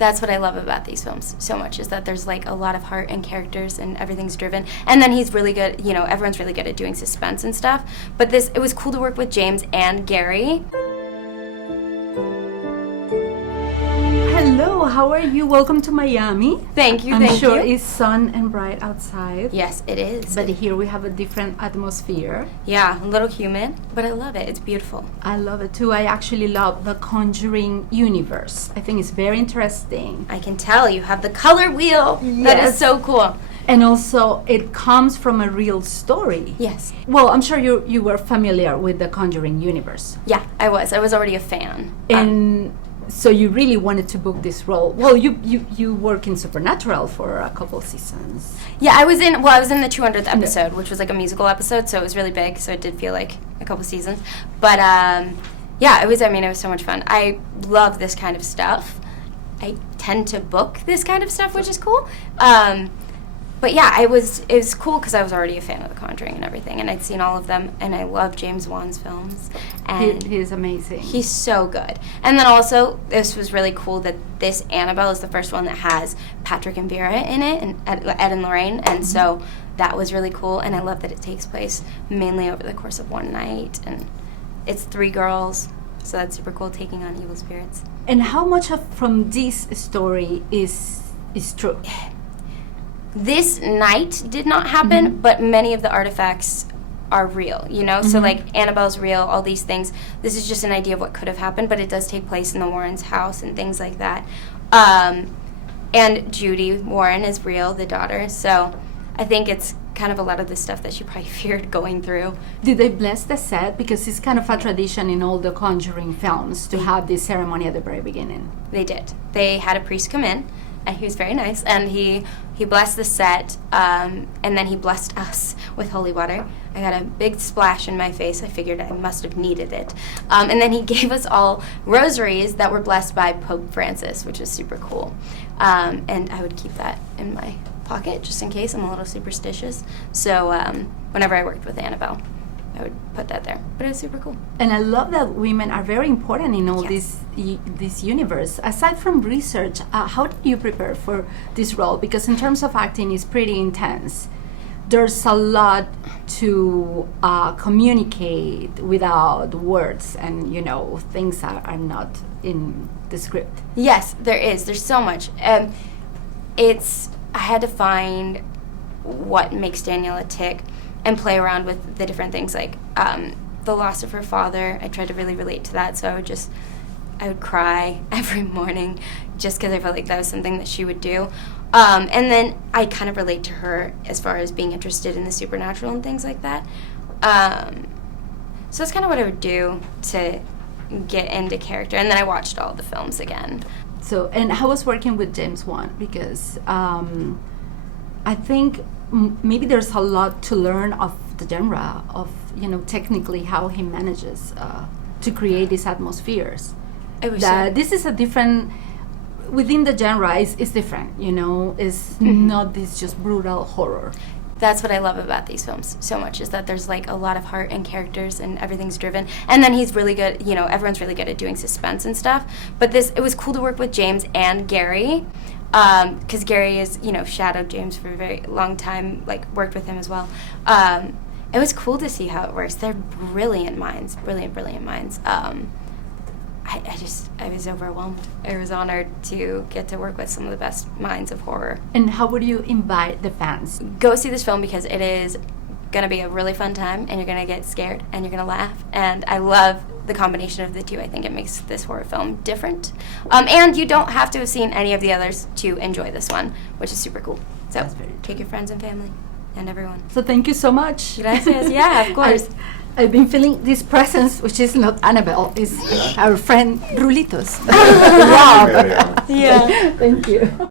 That's what I love about these films so much, is that there's like a lot of heart and characters and everything's driven. And then he's really good, everyone's really good at doing suspense and stuff. But it was cool to work with James and Gary. Hello, how are you? Welcome to Miami. Thank you, I'm sure you. it's sun and bright outside. Yes, it is. But here we have a different atmosphere. Yeah, a little humid, but I love it. It's beautiful. I love it too. I actually love the Conjuring universe. I think it's very interesting. I can tell you have the color wheel. Yes. That is so cool. And also, it comes from a real story. Yes. Well, I'm sure you were familiar with the Conjuring universe. Yeah, I was. I was already a fan. And so you really wanted to book this role. Well, you work in Supernatural for a couple seasons. Yeah, I was in the 200th episode, which was like a musical episode, so it was really big, so it did feel like a couple seasons. But yeah, it was so much fun. I love this kind of stuff. I tend to book this kind of stuff, which is cool. But yeah, it was cool because I was already a fan of The Conjuring and everything, and I'd seen all of them, and I love James Wan's films. And he's amazing. He's so good. And then also, this was really cool that this Annabelle is the first one that has Patrick and Vera in it, and Ed and Lorraine, and so that was really cool, and I love that it takes place mainly over the course of one night, and it's 3 girls, so that's super cool, taking on evil spirits. And how much from this story is true? This night did not happen, but many of the artifacts are real, So like Annabelle's real, all these things. This is just an idea of what could have happened, but it does take place in the Warrens' house and things like that. And Judy Warren is real, the daughter. So I think it's kind of a lot of the stuff that she probably feared going through. Did they bless the set? Because it's kind of a tradition in all the Conjuring films to have this ceremony at the very beginning. They did. They had a priest come in, and he was very nice, and he blessed the set, and then he blessed us with holy water. I got a big splash in my face. I figured I must have needed it. And then he gave us all rosaries that were blessed by Pope Francis, which was super cool. And I would keep that in my pocket just in case. I'm a little superstitious. So whenever I worked with Annabelle, I would put that there. But it was super cool. And I love that women are very important in all this universe. Aside from research, how did you prepare for this role? Because in terms of acting, it's pretty intense. There's a lot to communicate without words, and things are not in the script. Yes, there is. There's so much. I had to find what makes Daniela tick and play around with the different things, like the loss of her father. I tried to really relate to that, so I would cry every morning just because I felt like that was something that she would do. And then I kind of relate to her as far as being interested in the supernatural and things like that. So that's kind of what I would do to get into character. And then I watched all the films again. So, and how was working with James Wan? Because I think maybe there's a lot to learn of the genre, of technically how he manages to create these atmospheres. This is a different, within the genre is different, it's not this just brutal horror. That's what I love about these films so much, is that there's like a lot of heart and characters and everything's driven. And then he's really good, everyone's really good at doing suspense and stuff. But it was cool to work with James and Gary, because Gary is, shadowed James for a very long time, like worked with him as well. It was cool to see how it works. They're brilliant minds, brilliant minds. I was overwhelmed. I was honored to get to work with some of the best minds of horror. And how would you invite the fans? Go see this film because it is going to be a really fun time, and you're going to get scared, and you're going to laugh. And I love the combination of the two. I think it makes this horror film different. And you don't have to have seen any of the others to enjoy this one, which is super cool. So take your friends and family and everyone. So thank you so much. Gracias. Yeah, of course. I've been feeling this presence, which is not Annabelle, is our friend Rulitos. Wow. Yeah. Thank you.